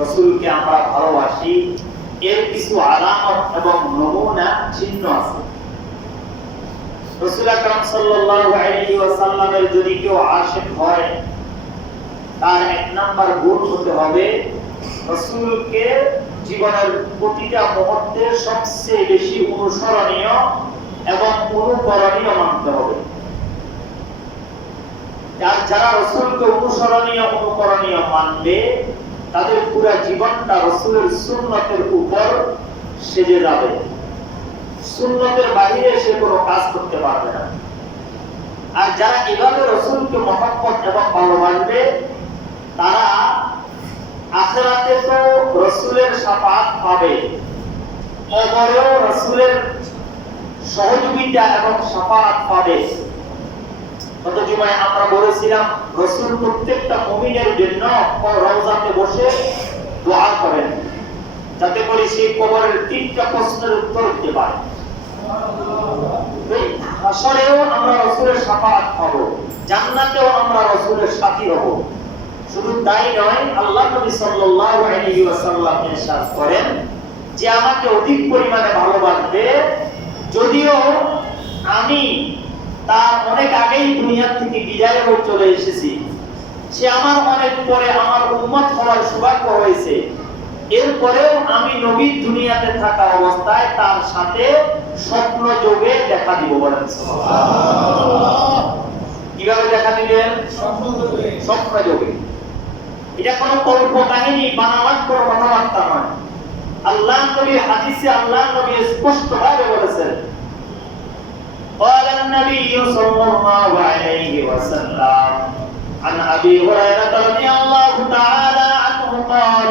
রাসূলকে আমরা ভালোবাসি এর কিছু আলামত এবং নমুনা চিহ্ন আছে। রাসূল আকরাম সাল্লাল্লাহু আলাইহি ওয়াসাল্লামের যদি কেউ আশিক হয় তার এক নাম্বার গুণ হতে হবে রাসূলকে জীবনের প্রতিটা মুহূর্তে সবচেয়ে বেশি অনুসরণীয় এবং অনুকরণীয় মানতে হবে। যারা রাসূলকে অনুসরণীয় অনুকরণীয় মানবে তাদের পুরো জীবনটা রাসূলের সুন্নতের উপর সেজে যাবে, সুন্নতের বাইরে সে কোনো কাজ করতে পারবে না। আর যারা এভাবে রাসূলকে মহব্বত এবং ভালোবাসবে তারা আখিরাতে তো রাসূলের শাফাআত পাবে, কবরেও রাসূলের সহযোগিতা এবং শাফাআত পাবে। গত জুমায় আমরা বলেছিলাম রাসূল প্রত্যেকটা মুমিনের জন্য রওজাতে বসে দোয়া করেন যাতে করে সেই কবরের তিনটা প্রশ্নের উত্তর দিতে পারে। হাসরেও আমরা রাসূলের শাফাআত পাবো, জান্নাতেও আমরা রাসূলের সাথী হব। শুধু তাই নয়, আল্লাহ নবী সাল্লাল্লাহু আলাইহি ওয়াসাল্লাম ইরশাদ করেন যে আমাকে অধিক পরিমাণে ভালোবাসবে যদিও আমি তার অনেক আগেই দুনিয়া থেকে বিদায় হয়ে চলে এসেছি, সে আমার অনেক পরে আমার উম্মত হওয়ার সৌভাগ্য হয়েছে, এরপরেও আমি নবী দুনিয়াতে থাকা অবস্থায় তার সাথে স্বপ্ন যোগে দেখা দিব। বলেন সুবহানাল্লাহ। কিভাবে দেখা দিবেন? স্বপ্ন যোগে। এটা কোনো কল্প কাহিনী বানাওয়ার কোনো কথাবার্তা নয়। আল্লাহ নবী হাদিসে আল্লাহ নবী স্পষ্টভাবে বলেছেন قال النبي صلى الله عليه وسلم عن أبي هريرة رضي الله تعالى عنه قال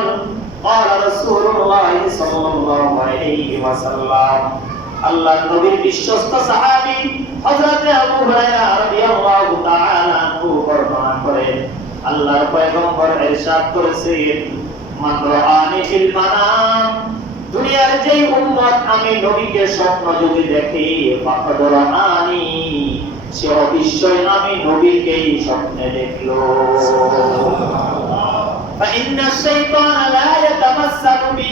قال رسول الله صلى الله عليه وسلم আল্লাহ নবীর বিশ্বস্ত সাহাবী হযরত আবু হুরায়রা রাদিয়াল্লাহু তাআলা আনহু বর্ণনা করেন আল্লাহর পয়গম্বর ইরশাদ করেছেন মান রাআনি ফিল মানাম, দুনিয়ার যেই উম্মত আমি নবীকে স্বপ্ন যোগে দেখে ফাকাদ রাআনি, সে অবশ্যই আমি নবীকেই স্বপ্নে দেখলো। ফাইন্না শাইতানা লা ইয়াতামাসসালু বি,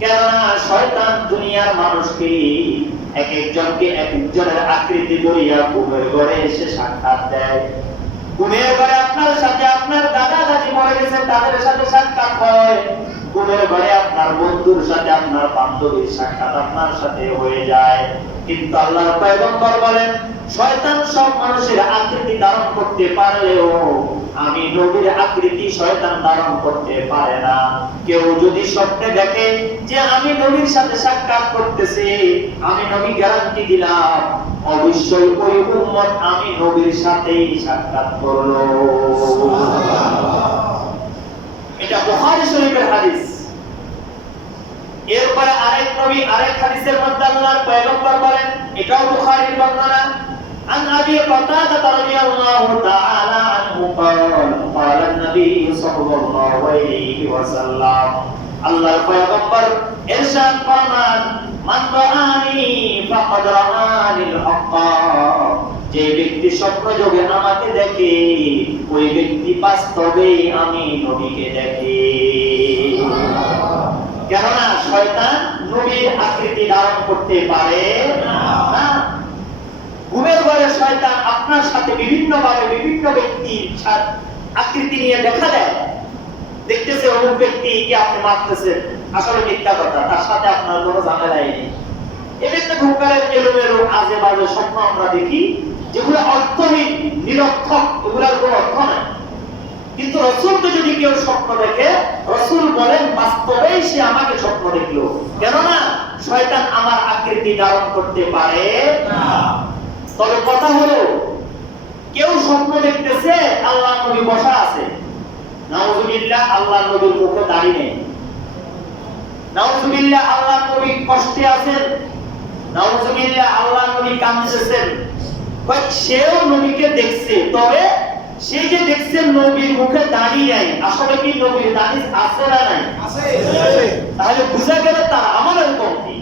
কেননা শয়তান দুনিয়ার মানুষকে এক একজনকে এক একজনের আকৃতি ধরিয়া ঘুমের ঘরে এসে সাক্ষাৎ দেয়। ঘুমের ঘরে আপনার সাথে আপনার দাদা দাদি মরে গেছে তাদের সাথে সাক্ষাৎ হয়, ঘুমের ঘরে আপনার বন্ধুর সাথে আপনার বান্ধবীর সাক্ষাৎ আপনার সাথে হয়ে যায়। কিন্তু আল্লাহর পয়গম্বর বলেন শয়তান সব মানুষের আকৃতি ধারণ করতে পারলেও আমি নবীর আকৃতি শয়তান ধারণ করতে পারে না। কেউ যদি স্বপ্নে দেখে যে আমি নবীর সাথে সাক্ষাৎ করতেছি, আমি নবী গ্যারান্টি দিলাম অবশ্যই ওই উম্মত আমি নবীর সাথেই সাক্ষাৎ করলো। এটা বুখারী শরীফের হাদিস। এরপরে আরেক নবী আরেক হাদিসের মধ্যে আল্লাহর পয়গম্বর বলেন, এটাও বুখারীর বর্ণনা, عن أبي قتادة رضي الله تعالى عنه قال قال النبي صلى الله عليه وسلم আল্লাহর পয়গম্বর ইরশাদ ফরমান মান রাআনি ফাকাদ রাআনিল হক, যে ব্যক্তি স্বপ্ন যোগে আমাকে দেখে ওই ব্যক্তি বাস্তবে আমি নবীকে দেখে। কেননা শয়তান নবীর আকৃতি ধারণ করতে পারে না। ঘুমের ঘরে শয়তান আপনার সাথে বিভিন্ন ভাবে বিভিন্ন ব্যক্তির আকৃতি নিয়ে দেখা দেয়। দেখতেছে অমুক ব্যক্তিকে আপনি মারতেছেন, আসলে মিথ্যা কথা, তার সাথে আপনার কোনো ঝামেলাই নেই। এমনিতে ঘুমকারের এলোমেলো আজে বাজে স্বপ্ন আমরা দেখি যেগুলো অর্থহীন নিরর্থক, এগুলোর কোনো অর্থ নাই। কিন্তু রাসূলকে যদি কেউ স্বপ্ন দেখে রাসূল বলেন বাস্তবেই সে আমাকে স্বপ্ন দেখলো, কেননা শয়তান আমার আকৃতি ধারণ করতে পারে না। তবে কথা হলো কেউ স্বপ্ন দেখতেছে আল্লাহ নবী বসা আছে, নাউযুবিল্লাহ আল্লাহ নবীর মুখে দাড়ি নেই, নাউযুবিল্লাহ আল্লাহ নবী কষ্টে আছেন, নাউযুবিল্লাহ আল্লাহ নবী কাঁদতেছেন, সেও নবীকে দেখছে, তবে সে যে দেখছে নবীর মুখে দাড়ি নাই, আসলে কি নবীর দাড়ি আছে না নাই? আছে। তাহলে বুঝা গেল তার আমলের কমতি,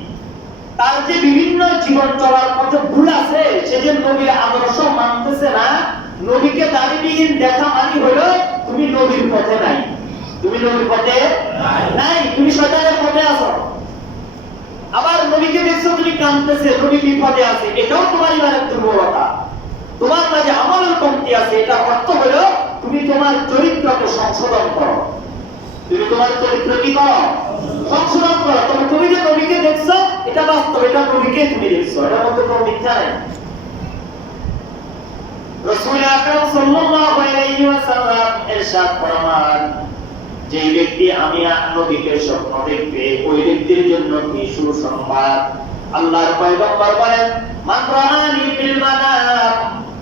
তার যে বিভিন্ন জীবন চলার মধ্যে ভুল আছে, সে যে নবীর আদর্শ মানতেছে না। নবীকে দাড়িবিহীন দেখা মানে হলো তুমি নবীর পথে নাই। তুমি নবীর পথে নাই, তুমি শয়তানের পথে আছো। আবার নবীকে দেখছো তুমি কাঁদতেছে, নবী বিপদে আছে, এটাও তোমার ইমানের দুর্বলতা। তোমার মাঝে আমলের কমতি আছে, এটা অর্থ হলো তুমি তোমার চরিত্রকে সংশোধন করো। তুমি তোমার চরিত্র কি করো? সংশোধন করো। তুমি যে নবীকে দেখছো এটা বাস্তব, এটা নবীকে তুমি দেখছো, এটার মধ্যে কোনো মিথ্যা নেই। রাসূল আকরাম সাল্লাল্লাহু আলাইহি ওয়াসাল্লাম ইরশাদ ফরমান, যে ব্যক্তি আমি নবীকে স্বপ্ন দেখবে ওই ব্যক্তির জন্য কি সুসংবাদ। আল্লাহর পয়গম্বর বলেন, মান রাআনি ফিল মানাম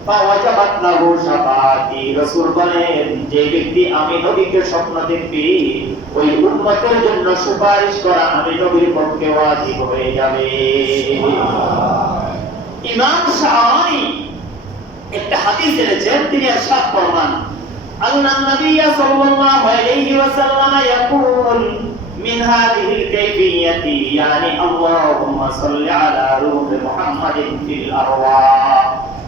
ফাওয়াজাবাত লাহু শাফাআতি। রাসূল বলেন, যে ব্যক্তি আমি নবীকে স্বপ্ন দেখবে ওই উম্মতের জন্য সুপারিশ করা আমি নবীর পক্ষে ওয়াজিব হয়ে যাবে। ইমাম শাওরানি একটা হাদিস এনেছেন, তিনি ইরশাদ ফরমান, আল্লাহ নবী সাল্লাল্লাহু আলাইহি ওয়াসাল্লাম ইয়াকুল মিন হাযিহিল কাইফিয়াতি ইয়ানি আল্লাহুম্মা সাল্লি আলা রূহি মুহাম্মাদিন ফিল আরওয়াহ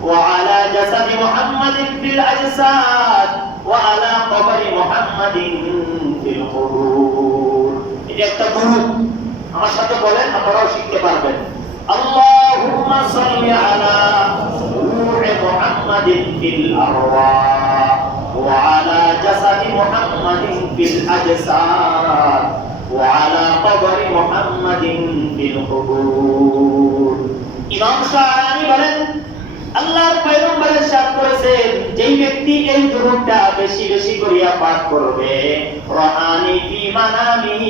ওয়া আলা জাসাদি মুহাম্মাদিন ফিল আজসাদ ওয়া আলা কবরি মুহাম্মাদিন ফিল কুবুর। এটা একটা দুরূদ, আমার সাথে বলেন, আপনারাও শিখতে পারবেন। আল্লাহুম্মা সাল্লি আলা রূহি মুহাম্মাদিন ফিল আরওয়াহ ওয়া আলা জাসাদি মুহাম্মাদিন ফিল আজসাদ ওয়া আলা কবরি মুহাম্মাদিন ফিল কুবুর। ইমাম শাওরানি বলেন, আল্লাহর পয়গম্বর ইরশাদ করেছেন, যেই ব্যক্তি এই দুরূদটা বেশি বেশি করিয়া পাঠ করবে, রাআনি ফি মানামি,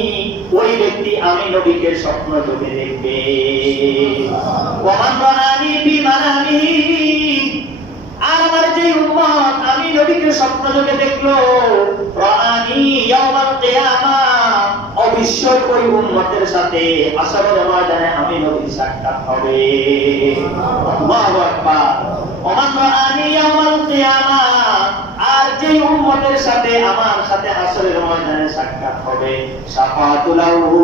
ওই ব্যক্তি আমি নবীকে স্বপ্ন যোগে দেখবে। ওয়া মান রাআনি ফি মানামি, আর আমার যে উম্মত আমি নবীকে স্বপ্ন যোগে দেখলো, রাআনি ইয়াউমাল কিয়ামাহ, অবশ্যই ওই উম্মতের সাথে হাসরের ময়দানে আমি নবীর সাক্ষাৎ হবে। আল্লাহু আকবার। ওয়া মান রাআনি ইয়াউমাল কিয়ামাহ, আর যে উম্মতের সাথে আমার সাথে হাসরের ময়দানে সাক্ষাৎ হবে, শাফাআতুল লাহু,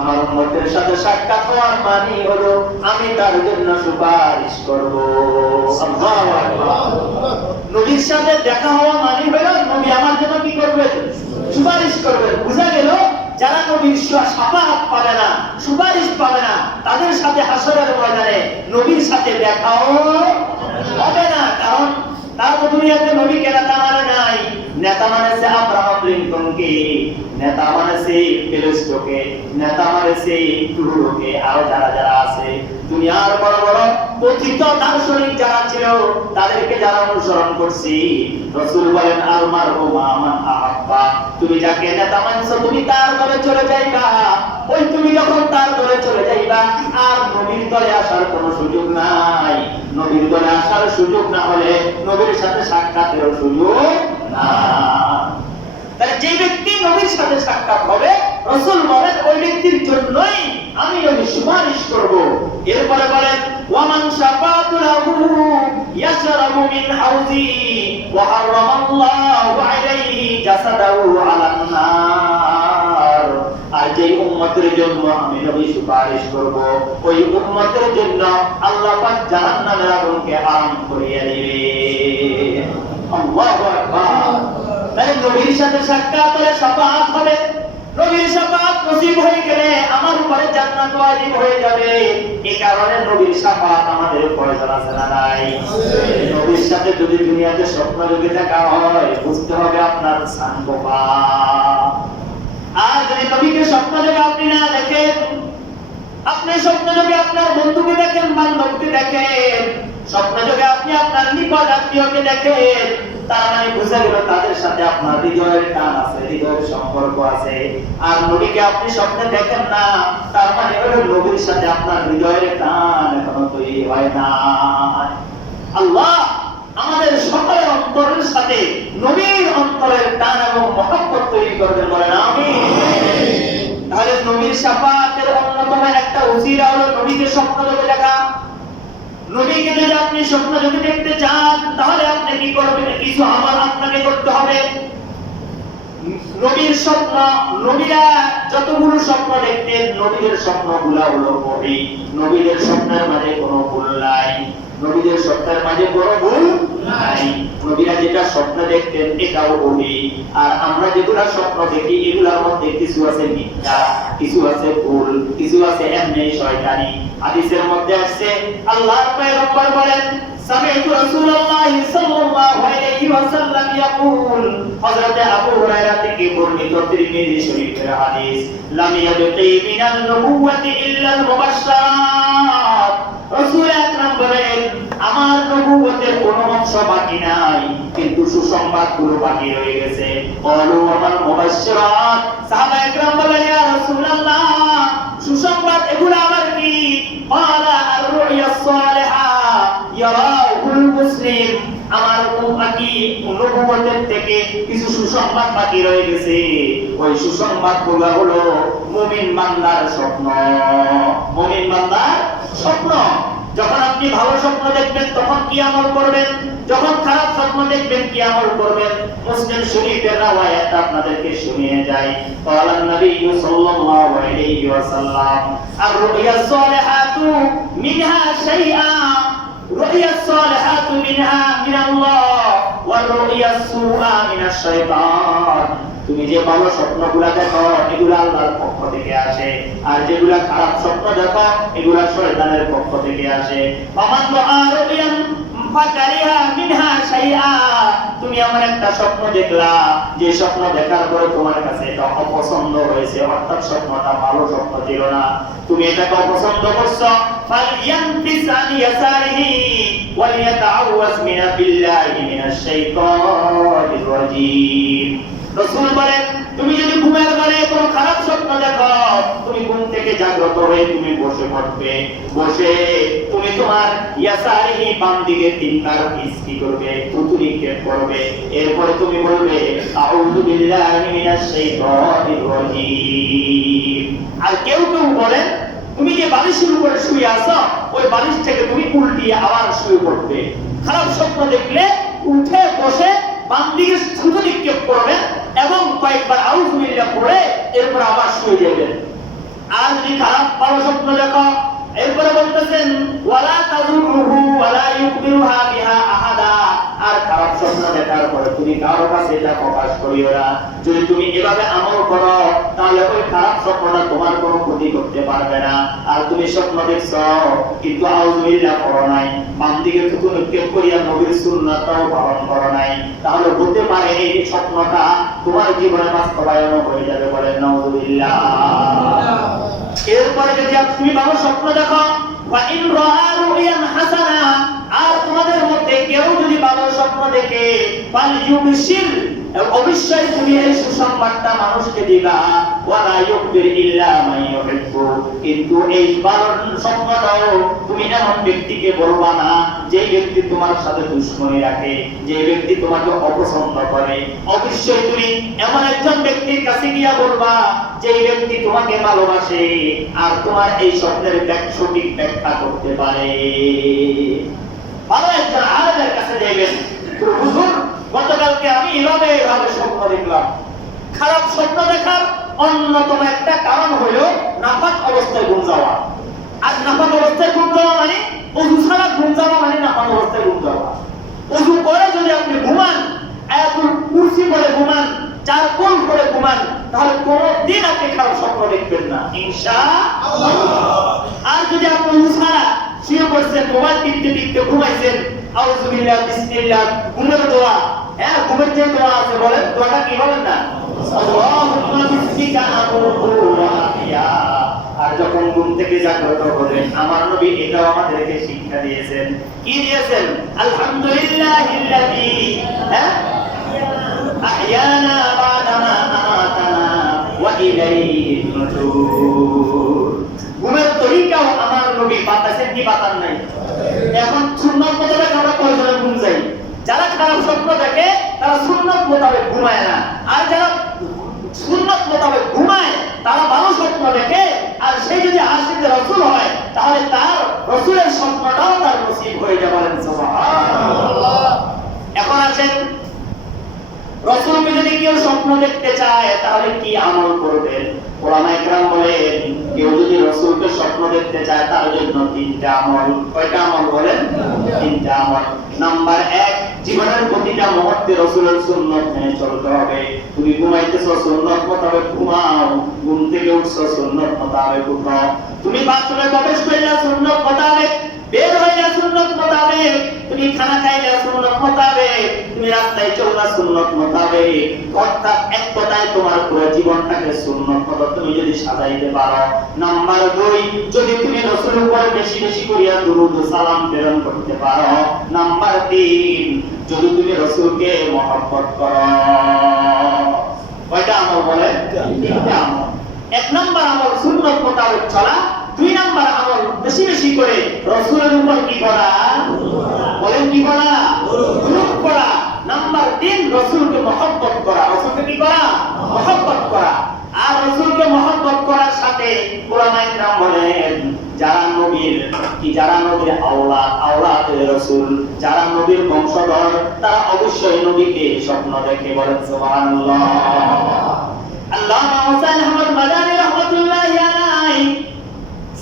আমার উম্মতের সাথে সাক্ষাৎ হওয়ার মানে হলো আমি তার জন্য সুপারিশ করব। আল্লাহু আকবার। নবীর সাথে দেখা হওয়া মানে হলো নবী আমার জন্য কি করবেন? সুপারিশ করবেন। বুঝা গেল যারা নবীর শাফাআত পাবে না, সুপারিশ পাবে না, তাদের সাথে হাসরের ময়দানে নবীর সাথে দেখাও হবে না। কারণ তারা তো দুনিয়াতে নবীকে নেতা মানে নাই। নেতা মানেছে আব্রাহাম লিঙ্কনকে, নেতা মানেছে ফেলিস্টোকে, নেতা মানেছে টুরুকে, আরো যারা যারা আছে দুনিয়ার বড় বড় পতিত দার্শনিক যারা ছিল তাদেরকে যারা অনুসরণ করছি। রাসূল বলেন, আল মারউ মা মান আহাব্বা, তুমি যাকে নেতা মানছো তুমি তার দলে চলে যাইবা। ওই তুমি যখন তার দলে চলে যাইবা আর নবীর দলে আসার কোনো সুযোগ নাই। নবীর দলে আসার সুযোগ না হলে নবীর সাথে সাক্ষাতের সুযোগ না। তাহলে যে ব্যক্তি নবীর সাথে সাক্ষাৎ হবে, রাসূল বলেন ওই ব্যক্তির জন্যই আমি নবী সুপারিশ করব। এরপরে বলেন, ওয়া মান শাফাআতু লাহু ইয়াশরাবু মিন হাউজি ওয়া হারামাল্লাহু আলাইহি জাসাদাহু আলান নার, আর যে উম্মতের জন্য আমি নবী সুপারিশ করব ওই উম্মতের জন্য আল্লাহ পাক জাহান্নামের আগুনকে হারাম করিয়ে দিবে। আল্লাহু আকবার। তাই নবীর সাথে সাক্ষাৎ হলে শাফাআত হবে। নবীর শাফাআত নসিব হয়ে গেলে আমার উপরে জান্নাত ওয়াজিব হয়ে যাবে। এই কারণে নবীর শাফাআত আমাদের উপরে আছে না নাই? নবীর সাথে যদি দুনিয়াতে স্বপ্ন যোগে দেখা হয়, বুঝতে হবে আপনার সানবোবা। আর যদি নবীকে স্বপ্ন যোগে আপনি না দেখেন, আপনি স্বপ্ন যোগে আপনার বন্ধুকে দেখেন, বান্ধবকে দেখেন, স্বপ্ন যোগে আপনি আপনার নিকট আত্মীয়কে দেখেন, তার মানে বুঝা গেল তাদের সাথে আপনার হৃদয়ের টান আছে, হৃদয়ের সম্পর্ক আছে। আর নবীকে আপনি স্বপ্নে দেখেন না, তার মানে হলো নবীর সাথে আপনার হৃদয়ের টান এখনো তৈরি হয় না। আল্লাহ আমাদের সকলের অন্তরের সাথে নবীর অন্তরের টান এবং মহব্বত তৈরি করবেন, বলেন আমিন। তাহলে নবীর শাফাআতের অন্যতম একটা উসিলা হলো নবীকে স্বপ্ন যোগে দেখা। নবীকে যদি আপনি স্বপ্ন যোগে দেখতে চান তাহলে আপনি কি করবেন? কিছু আমল আপনাকে করতে হবে। নবীর স্বপ্ন, নবীরা যতগুলো স্বপ্ন দেখতেন, নবীদের স্বপ্নগুলো হলো নবী। নবীদের স্বপ্নের মাঝে কোনো ভুল নাই, নবীদের স্বপ্নের মাঝে কোনো ভুল নাই। নবীরা যেটা স্বপ্ন স্বপ্ন দেখতেন এটাও ওহী। আর আমরা যেগুলা স্বপ্ন দেখি এগুলোর মধ্যে কিছু আছে মিথ্যা, কিছু আছে ভুল, কিছু আছে এমনি শয়তানি। হাদিসের মধ্যে আছে আল্লাহর পয়গম্বর বলেন সামি'তু রাসূলুল্লাহ সাল্লাল্লাহু আলাইহি ওয়াসাল্লাম ইয়াকুল, হযরত আবু হুরায়রা থেকে বর্ণিত তিরমিজি শরীফের হাদিস, লাম ইয়াবকি মিনান নবুওয়াতি ইল্লা আল মুবাশশারাত। রাসূল আকরাম বলেন আমার নবুয়তের কোনো অংশ বাকি নাই, কিন্তু সুসংবাদগুলো বাকি রয়ে গেছে। বলো আমার মুবাশশিরাত, সাহাবা একরাম বলেন ইয়া রাসূলুল্লাহ সুসংবাদ এগুলো আবার কি? ক্বালা আর-রু'য়া সালিহা ইয়ারাহুল মুসলিম, আমার বাকি নবুয়তের থেকে কিছু সুসংবাদ বাকি রয়ে গেছে। ওই সুসংবাদগুলো হলো মুমিন বান্দার স্বপ্ন। মুমিন বান্দার স্বপ্ন। যখন আপনি ভালো স্বপ্ন দেখবেন তখন কি আমল করবেন, যখন খারাপ স্বপ্ন দেখবেন কি আমল করবেন। মুসলিম শরীফের রওয়ায়াত আপনাদেরকে শুনিয়ে যায়। ক্বালান নবী সাল্লাল্লাহু আলাইহি ওয়াসাল্লাম আর-রু'য়া সালিহাতু মিনহা শাইআ, রু'য়া সালিহাতু মিনহা মিনাল্লাহ ওয়া রু'য়া সুআ মিনাশ শাইতান। তুমি যে ভালো স্বপ্নগুলো দেখো এগুলো আল্লাহর পক্ষ থেকে আসে, আর যেগুলো খারাপ স্বপ্ন দেখো এগুলো শয়তানের পক্ষ থেকে আসে। ফামান রাআ ফাকারিহা মিনহা শাইআ, তুমি এমন একটা স্বপ্ন দেখলা যে স্বপ্ন দেখার পরে তোমার কাছে এটা অপছন্দ হয়েছে, অর্থাৎ স্বপ্নটা ভালো স্বপ্ন ছিল না, তুমি এটাকে অপছন্দ করছো, ফালইয়ানফিস আন ইয়াসারিহি ওয়ালিয়াতাআওয়াজ বিল্লাহি মিনাশ শাইতানির রাজীম। রাসূল বলেন তুমি যদি ঘুমের ঘরে কোনো খারাপ স্বপ্ন দেখো, তুমি ঘুম থেকে জাগ্রত হয়ে তুমি বসে পড়বে, বসে তুমি তোমার ইয়াসারিহি বাম দিকে তিনবার ইসকি করবে, থুতু নিক্ষেপ করবে, এরপরে তুমি বলবে আউযু বিল্লাহি মিনাশ শাইতানির রাজীম। আর কেউ কেউ বলেন তুমি যে বালিশের উপরে শুয়ে আছো ওই বালিশ থেকে তুমি উল্টিয়ে আবার শুয়ে পড়বে। খারাপ স্বপ্ন দেখলে উঠে বসে বাম দিকে থুতু নিক্ষেপ করবেন এবং কয়েকবার আউযু বিল্লাহ পড়ে এরপর আবার শুয়ে যাবেন। আর যদি খারাপ ভালো স্বপ্ন দেখো এরপরে বলতেছেন ওয়ালা তাযুরুহু ওয়ালা ইউকবিরুহা বিহা আহাদা, আর খারাপ স্বপ্ন দেখার পরে তুমি কারো কাছে এটা প্রকাশ করিও না। যদি তুমি এভাবে আমল করো তাহলে ওই খারাপ স্বপ্নটা তোমার কোনো ক্ষতি করতে পারবে না। আর তুমি স্বপ্ন দেখছো কিন্তু আউযু বিল্লাহ পড়ো নাই, বাম দিকে থুতু নিক্ষেপ করিয়া নবীর সুন্নাহটাও পালন করো নাই, তাহলে হতে পারে এই স্বপ্নটা তোমার জীবনে বাস্তবায়ন হয়ে যাবে। বলেন নাউযুবিল্লাহ। এরপরে যদি তুমি ভালো স্বপ্ন দেখো ওয়া ইন রাআ রুয়ান হাসানা, আর তোমাদের মধ্যে কেউ যদি ভালো স্বপ্ন দেখে ফালইউবশির, অবশ্যই তুমি এই সুসংবাদটা মানুষকে দিবা। ওয়ালা ইউকবির ইল্লা মান ইউহিব্বু, কিন্তু এই ভালো স্বপ্নটাও তুমি এমন ব্যক্তিকে বলবা না যে ব্যক্তি তোমার সাথে দুশমনি রাখে, যে ব্যক্তি তোমাকে অপছন্দ করে। অবশ্যই তুমি এমন একজন ব্যক্তির কাছে গিয়া বলবা যে ব্যক্তি তোমাকে ভালোবাসে আর তোমার এই স্বপ্নের সঠিক ব্যাখ্যা করতে পারে। ভালো একজন আলেমের কাছে যাবেন, হুজুর গতকালকে আমি এভাবে স্বপ্ন দেখলাম। খারাপ স্বপ্ন দেখার অন্যতম একটা কারণ হলো নাপাক অবস্থায় ঘুম যাওয়া। আর নাপাক অবস্থায় ঘুম যাওয়া মানে ওযু ছাড়া ঘুম যাওয়া মানে নাপাক অবস্থায় ঘুম যাওয়া। ওযু করে যদি আপনি ঘুমান, আয়াতুল কুরসি পড়ে ঘুমান, চারকুল পড়ে ঘুমান, তাহলে কোনদিন আপনি খারাপ স্বপ্ন দেখবেন না ইনশাআল্লাহ। আর যদি আপনি ওযু ছাড়া শুয়ে পড়ছেন, মোবাইল টিপতে টিপতে ঘুমাইছেন, আউযু বিল্লাহ বিসমিল্লাহ, ঘুমের দোয়া, হ্যাঁ ঘুমের যে দোয়া আছে বলেন, দোয়াটা কি বলেন না আল্লাহুম্মা বিসমিকা আমুতু ওয়া আহইয়া। আর যখন ঘুম থেকে জাগ্রত হবেন, আমার নবী এটাও আমাদেরকে শিক্ষা দিয়েছেন। কি দিয়েছেন? আলহামদুলিল্লাহিল্লাযী আহইয়ানা বা'দামা আমাতানা ওয়া ইলাইহিন নুশুর। ঘুমের তরিকাও আমার নবী বাতাসের কি বাতান নাই। এখন সুন্নাত মোতাবেক আমরা কয়জনে ঘুম যাই? যারা খারাপ স্বপ্ন দেখে তারা সুন্নাত মোতাবেক ঘুমায় না, আর যারা সুন্নাত মোতাবেক ঘুমায় তারা ভালো স্বপ্ন দেখে। আর সেই যদি আশিকে রাসূল হয় তাহলে তার রাসূলের স্বপ্নটাও তার নসিব হয়ে যাবে। সুবহানাল্লাহ। এখন আসেন রাসূলকে যদি কেউ স্বপ্ন দেখতে চায় তাহলে কি আমল করবেন? ওলামায়ে কেরাম বলেন কেউ যদি রাসূলকে স্বপ্ন দেখতে চায় তার জন্য তিনটা আমল। কয়টা আমল বলেন? তিনটা আমল। নাম্বার 1, জীবনের প্রতিটা মুহূর্ত থাকতে রাসূলের সুন্নাত মেনে চলতে হবে। তুমি ঘুমাইতেছো সুন্নাত মোতাবেক ঘুমাও, ঘুম থেকে উঠছো সুন্নাত মোতাবেক উঠো, তুমি বাথরুমে প্রবেশ করলে সুন্নাত মোতাবেক বের হইলা সুন্নাত মোতাবেক, তুমি খানা খাইলা সুন্নাত মোতাবেক, তুমি রাস্তায় চললা সুন্নাত মোতাবেক। অর্থাৎ এক কথায় তোমার পুরো জীবনটাকে সুন্নাত মতো তুমি যদি সাজাইতে পারো। নাম্বার 2, যদি তুমি রাসূলের উপরে বেশি বেশি করিয়া দুরূদ ও সালাম প্রেরণ করতে পারো। নাম্বার 3, যদি তুমি রাসূলকে মহব্বত করো। কয়টা আমল বলে? তিনটা আমল। 1 নাম্বার আমল সুন্নাত মোতাবেক চলা, 2 নাম্বার আমল বেশি বেশি করে রাসূলের উপর কি করা? বলেন কি করা? দুরূদ পড়া। নাম্বার 3, রাসূলকে মহব্বত করা। রাসূলকে কি করা? মহব্বত করা। আর রাসূলকে মহব্বত করার সাথে উলামায়ে কেরাম বলেন, যারা নবীর আওলাদ রাসূল, যারা নবীর বংশধর, তারা অবশ্যই নবীকে স্বপ্ন দেখে। বলেন সুবহানাল্লাহ। আল্লামা হুসাইন আহমদ মাদানী রাহমাতুল্লাহি আলাইহি,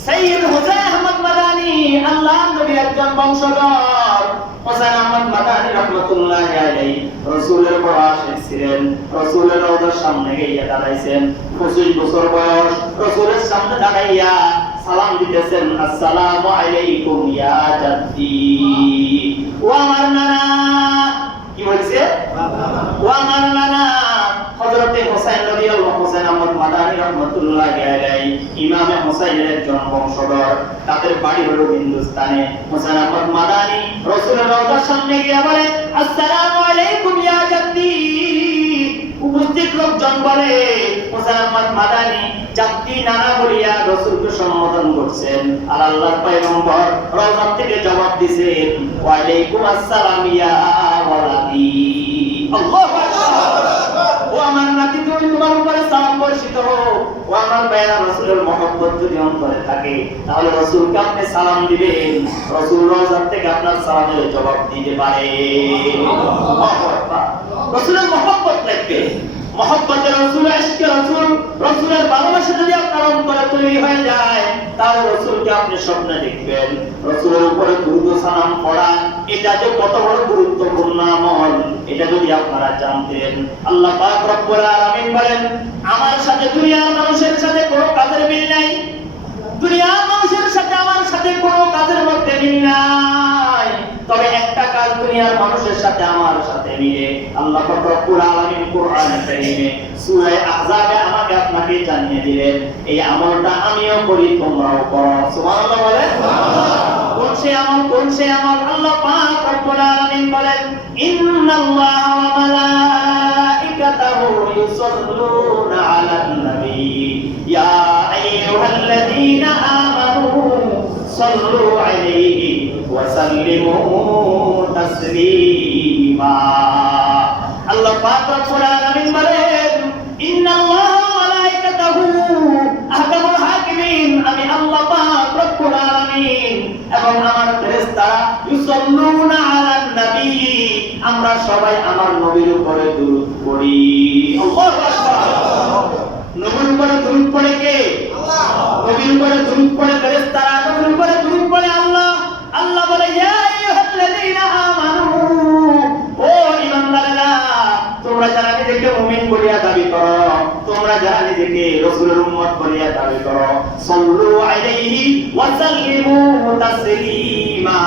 সাইয়্যিদ হুসাইন আহমদ মাদানী আল্লাহর নবীর একজন বংশধর। হুসাইন আহমদ মাদানী রাহমাতুল্লাহি আলাইহি রাসূলের বড় আশিক ছিলেন। রাসূলের রওজার সামনে গিয়ে দাঁড়াইছেন, 25 বছর বয়স। রাসূলের সামনে দাঁড়াইয়া সালাম দিতেছেন, আসসালামু আলাইকুম ইয়া জাদ্দি। ও আমার নানা। কি বলছে? ও আমার নানা। হযরতে হুসাইন রাদিয়াল্লাহু হুসাইন আহমদ মাদানী রাহমাতুল্লাহি আলাইহি ইমামে হুসাইনের একজন বংশধর। তাদের বাড়ি হলো হিন্দুস্তানে। হুসাইন আহমদ মাদানী রাসূলের রওজার সামনে গিয়ে বলে, আসসালামু আলাইকুম ইয়া জাদ্দি। উপস্থিত লোকজন বলে, হুসাইন আহমদ মাদানী জাদ্দি নানা বলিয়া রাসূলকে সম্বোধন করছেন। আর আল্লাহর পয়গম্বর রওজা থেকে জবাব দিয়েছেন, ওয়া আলাইকুম আসসালাম ইয়া ওয়ালাদি। আল্লাহু আকবার। ও আমার নাতি, তুমি তোমার উপরে সালাম বর্ষিত হোক। ও আমার ভাইরা, রাসূলের মহব্বত যদি অন্তরে থাকে তাহলে রাসূলকে আপনি সালাম দিবেন, রাসূল রওজা থেকে আপনার সালামের জবাব দিতে পারে। আল্লাহু আকবার। রাসূলের মহব্বত লাগবে। মহব্বতে রাসূল, ইশকে রাসূল, রাসূলের ভালোবাসা যদি আপনার অন্তরে তৈরি হয়ে যায়, তাহলে রাসূলকে আপনি স্বপ্নে দেখবেন। রাসূলের উপরে দুরূদ ও সালাম পড়া, এটা যে কত বড় গুরুত্বপূর্ণ আমল, এটা যদি আপনারা জানতেন। আল্লাহ পাক রব্বুল আলামিন বলেন, আমার সাথে দুনিয়ার মানুষের সাথে কোনো কাজের মিল নাই। দুনিয়ার মানুষের সাথে আমার সাথে কোনো কাজের মধ্যে মিল নাই, তবে একটা কাজ দুনিয়ার মানুষের সাথে আমার সাথে মিলে। আল্লাহ পাক রব্বুল আলামিন কোরআনে কারীমে সূরা আহজাবে আমাকে আপনাকে জানিয়ে দিলেন, এই আমলটা আমিও করি, তোমরাও করো। সুবহানাল্লাহ বলেন। কোন সে আমল? কোন সে আমল? আল্লাহ পাক রব্বুল আলামিন বলেন, ইন্নাল্লাহা ওয়া মালাইকাতাহু ইউসাল্লুনা আলান নবী ইয়া আইয়ুহাল্লাযীনা আমানু সাল্লু আলাইহি ওয়া সাল্লিমু তাসলিমা। আল্লাহ পাক রব্বুল আলামিন বলেন, ইন্নাল্লাহা ওয়া মালাইকাতাহু, আহকামুল হাকিমিন, আমি আল্লাহ পাক রব্বুল আলামিন এবং আমার ফেরেশতারা, ইউসাল্লুনা আলান নবী, আমরা সবাই আমার নবীর উপরে দুরূদ পড়ি। আল্লাহু আকবার। নবীর উপরে দুরূদ পড়ে কে? আল্লাহ। নবীর উপরে দুরূদ পড়ে ফেরেশতারা, নবীর উপরে দুরূদ পড়ে আল্লাহ। আল্লাহ বলে, ইয়া আইয়ুহাল্লাযীনা আমানু, ও ঈমানদারেরা, তোমরা যারা নিজেকে মুমিন বলিয়া দাবি করো, তোমরা যারা নিজেকে রাসূলের উম্মত বলিয়া দাবি করো, সাল্লু আলাইহি ওয়া সাল্লিমু তাসলিমা,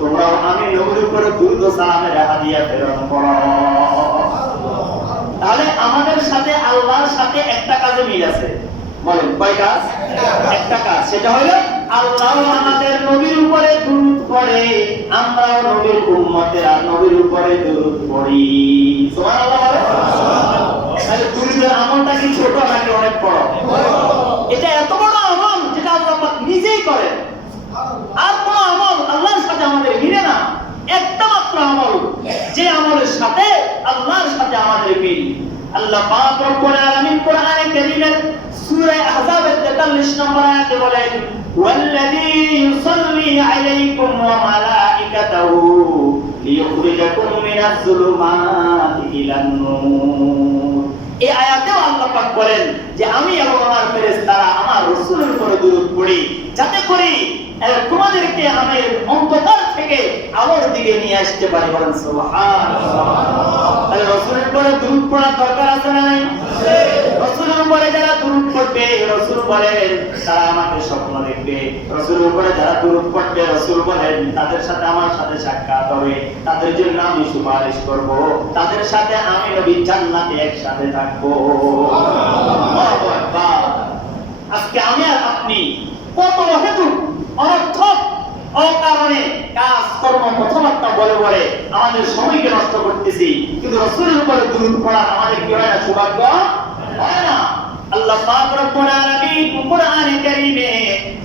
তোমরা আমি নবীর উপরে দুরূদ ও সালামের হাদিয়া প্রেরণ করো। তাহলে আমাদের সাথে আল্লাহর সাথে একটা কাজে মিল আছে। বলেন কয় কাজ? একটা কাজ। সেটা হলো আল্লাহ আমাদের নবীর উপরে দুরূদ পড়ে, আমরাও নবীর উম্মতেরা নবীর উপরে দুরূদ পড়ি। সুবহানাল্লাহ বলেন। তাহলে দুরূদের আমলটা কি ছোট নাকি অনেক বড়? এটা এত বড় আমল যেটা আল্লাহ পাক নিজেই করেন। আর কোন আমল আল্লাহর সাথে আমাদের মিলে না। একটা মাত্র আমল, যে আমলের সাথে আল্লাহর সাথে আমাদের মিল। আল্লাহ পাক রব্বুল আলামিন কোরআনে কারীমের সূরা আহজাবের 43 নম্বর আয়াতে বলেন, ওয়াল্লাযী ইউসাল্লি আলাইকুম ওয়া মালাইকাতুহু লিইখরিজাকুম মিনাজ যুলুমাতি ইলান নূর। এই আয়াতেও আল্লাহ পাক বলেন যে আমি এবং আমার ফেরেশতারা আমার রাসূলের উপরে দুরূদ পড়ি, যাতে করে তোমাদেরকে আমি অন্ধকার থেকে আলোর দিকে নিয়ে আসতে পারি। বলেন সুবহানাল্লাহ। তাহলে রাসূলের উপরে দুরূদ পড়ার দরকার আছে না নাই? রাসূলের উপরে যারা দুরূদ পড়বে, রাসূল বলেন তারা আমাকে স্বপ্ন দেখবে। রাসূলের উপরে যারা দুরূদ পড়বে, রাসূল বলেন তাদের সাথে আমার সাথে সাক্ষাৎ হবে, তাদের জন্য আমি সুপারিশ করব, তাদের সাথে আমি নবী জান্নাতে একসাথে থাকবো। আল্লাহু আকবার। আজকে আমি আর আপনি কত অহেতুক অনর্থক অকারণে কাজ কর্ম কথাবার্তা বলে বলে আমাদের সময়কে নষ্ট করতেছি, কিন্তু রাসূলের উপরে দুরূদ পড়া আমাদের কি হয় না? সৌভাগ্য হয় না? আল্লাহ পাক রব্বুল আলামিন কোরআনে কারীমে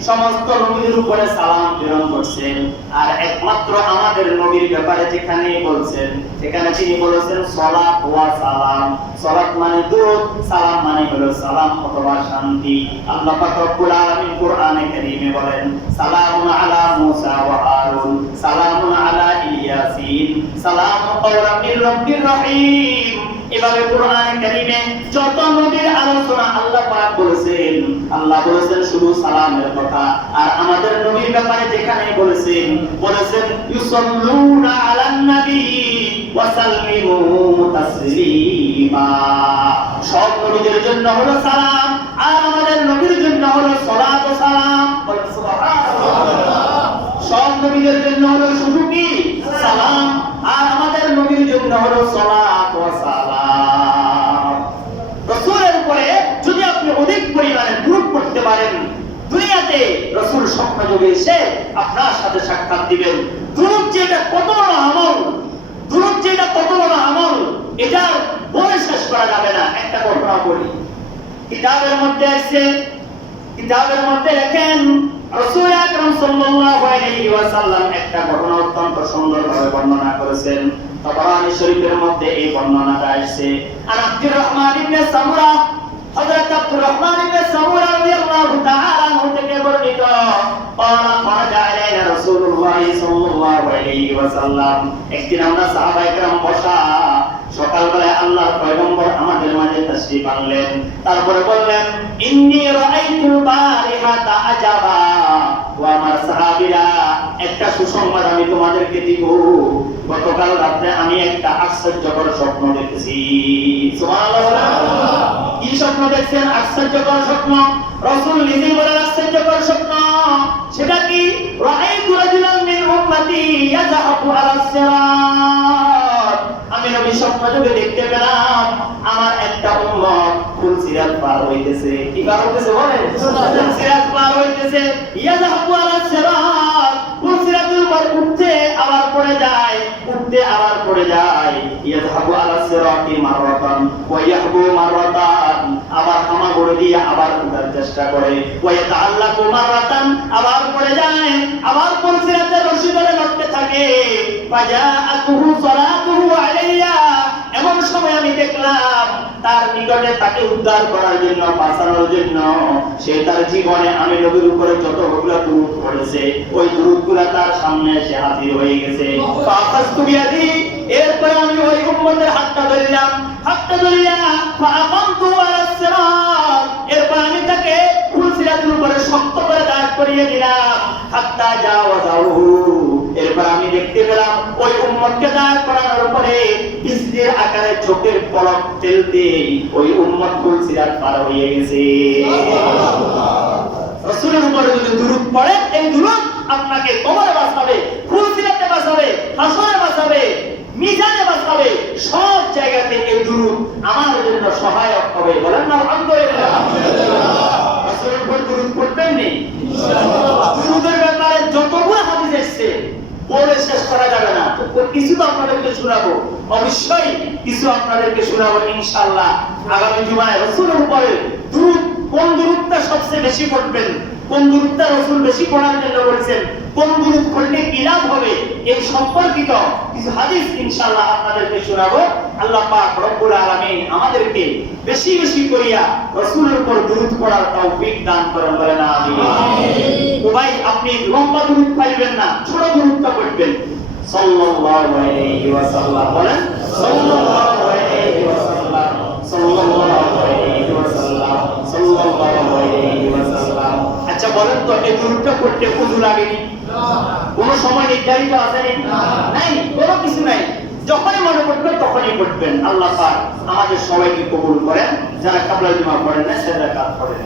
সমস্ত নবীর উপরে সালাম প্রেরণ করেছেন, আর একমাত্র আমাদের নবীর ব্যাপারে যেখানে বলছেন সেখানে তিনি বলেছেন সালাত ওয়া সালাম। সালাত মানে দুরূদ, সালাম মানে হলো সালাম অথবা শান্তি। আল্লাহ পাক রব্বুল আলামিন কোরআনে কারীমে বলেন সালামুন আলা মূসা ওয়া হারুন, সালামুন আলা ইয়াসিন, সালামুন কাওলাম মির রাব্বির রহিম। এভাবে কোরআনে কারীমে যত নবীর আলোচনা আল্লাহ পাক বলেছেন, আল্লাহ বলেছেন শুধু সালামের কথা, আর আমাদের নবীর ব্যাপারে যেখানে বলেছেন ইউসাল্লুনা আলান নবী ওয়া সাল্লিমু তাসলিমা। সব নবীদের জন্য হলো সালাম, আর আমাদের নবীর জন্য হলো সালাত ও সালাম। বলেন সুবহানাল্লাহ। সব নবীদের জন্য হলো শুধু কি? সালাম, আর আমাদের নবীর জন্য হলো সালাত ও সালাম। রাসূলের উপরে যদি আপনি অধিক পরিমাণে দুরূদ পড়তে পারেন, দুনিয়াতে রাসূল স্বপ্নযোগে এসে আপনার সাথে সাক্ষাৎ দিবেন। দুরূদ যে এটা কত বড় আমল, দুরূদ যে এটা কত বড় আমল, এটা বলে শেষ করা যাবে না। একটা ঘটনা বলি, কিতাবের মধ্যে আছে, কিতাবের মধ্যে লেখেন রাসূল আকরাম সাল্লাল্লাহু আলাইহি ওয়াসাল্লাম একটা ঘটনা অত্যন্ত সুন্দরভাবে বর্ণনা করেছেন। তাবরানী শরীফের মধ্যে এই বর্ণনাটা আসছে। আর আব্দুর রহমান ইবনে সামুরা, হযরত আব্দুর রহমান ইবনে সামুরা রাদিয়াল্লাহু তাআলা আনহু থেকে বর্ণিত, قال خرج علينا رسول الله صلى الله عليه وسلم। একদিন আমরা সাহাবায়ে কেরাম বসা, সকালবেলায় আল্লাহর পয়গম্বর আমাদের মাঝে তাশরীফ আনলেন। তারপরে বললেন ইন্নী রাআইতুল বারিহাতা আজাবা। ও আমার সাহাবীরা, একটা সুসংবাদ আমি তোমাদেরকে দিব। গতকাল রাতে আমি একটা আশ্চর্যকর স্বপ্ন দেখেছি। সুবহানাল্লাহ। কি স্বপ্ন দেখছেন? আশ্চর্যকর স্বপ্ন। রাসূল নিজেই বলেন আশ্চর্যকর স্বপ্ন। সেটা কি? রাআইতু রাজুলান মিন উম্মতি ইয়াযহাবু আলাস সিরাত। আমি নবী স্বপ্নযোগে দেখতে পেলাম আমার একটা উম্মত ফুলসিরাত পার হইতেছে। কি পার হইতেছে বলেন? ফুলসিরাত পার হইতেছে। ইয়াযহাবু আলাস সিরাত, ফুলসিরাতের উপর উঠতে আবার পড়ে যায়, উঠতে আবার পড়ে যায়। ইয়াযহাবু আলাস সিরাতি মাররাতান ওয়া ইয়াহবু মাররাতান, আবার হামাগুড়ি দিয়ে আবার উঠার চেষ্টা করে। ওয়া ইয়াতাআল্লাকু মাররাতান, আবার পড়ে যায়, আবার ফুলসিরাতের রশি ধরে লটকে থাকে। ফাজাআতুহু সালাতুহু আলাইয়া, এমন সময় আমি দেখলাম তার নিকটে তাকে উদ্ধার করার জন্য, বাঁচানোর জন্য সে তার জীবনে আমি নবীর উপরে যতগুলো দুরূদ পড়েছে ওই দুরূদগুলো তার সামনে এসে হাজির হয়ে গেছে। ফাআখাযতু বিয়াদি, এরপর আমি ওই উম্মতের হাতটা ধরলাম, হাতটা ধরিয়া ফাআকামতু আলাস সিরাত, এরপর আমি তাকে ফুলসিরাতের উপরে শক্ত করে দাঁড় করিয়ে দিলাম। হাত্তা জাওয়াজাহু, এরপর আমি দেখতে পেলাম ওই উম্মতকে দাঁড় করানোর পরে বিজলির আকারে চোখের পলক ফেলতে ওই উম্মত ফুলসিরাত পার হয়ে গেছে। রাসূলের উপরে যদি দুরূদ পড়ে, এই দুরূদ আপনাকে কবরে বাঁচাবে, ফুলসিরাতে বাঁচাবে, হাসরে বাঁচাবে, মিজানে বাঁচাবে, সব জায়গাতে এই দুরূদ আমার জন্য সহায়ক হবে। বলেন না আলহামদুলিল্লাহ। রাসূলের উপর দুরূদ পড়বেন নি? ইনশাআল্লাহ। দুরূদের ব্যাপারে যতগুলো হাদিস এসেছে বলে শেষ করা যাবে না। কিছু তো আপনাদেরকে শোনাবো, অবশ্যই কিছু আপনাদেরকে শোনাবো ইনশাআল্লাহ আগামী জুমায়। রাসূলের উপরে দুরূদ, কোন দুরূদটা সবচেয়ে বেশি পড়বেন, কোন দুরূদটা রাসূল বেশি পড়ার জন্য বলেছেন, কোন দুরূদ পড়লে কি লাভ হবে, এই সম্পর্কিত কিছু হাদিস ইনশাআল্লাহ আপনাদেরকে শোনাবো। আল্লাহ পাক রব্বুল আলামিন আমাদেরকে বেশি বেশি করিয়া রাসূলের উপর দুরূদ পড়ার তৌফিক দান করেন। বলেন আমিন। তো ভাই, আপনি লম্বা দুরূদ পাইবেন না, ছোট দুরূদটা পড়বেন। সাল্লাল্লাহু আলাইহি ওয়াসাল্লাম, বলেন সাল্লাল্লাহু আলাইহি ওয়াসাল্লাম, সাল্লাল্লাহু আলাইহি ওয়াসাল্লাম, সাল্লাল্লাহু আলাইহি ওয়াসাল্লাম। আচ্ছা বলেন তো এই দুরূদটা পড়তে ওযু লাগেনি, কোনো সময় নির্ধারিত আছে নাই, কোনো কিছু নাই, যখনই মনে করবেন তখনই পড়বেন। আল্লাহ পাক আমাদের সবাইকে কবুল করেন, যারা কাবলা জুমা পড়েন না সেটা কাজ করেন।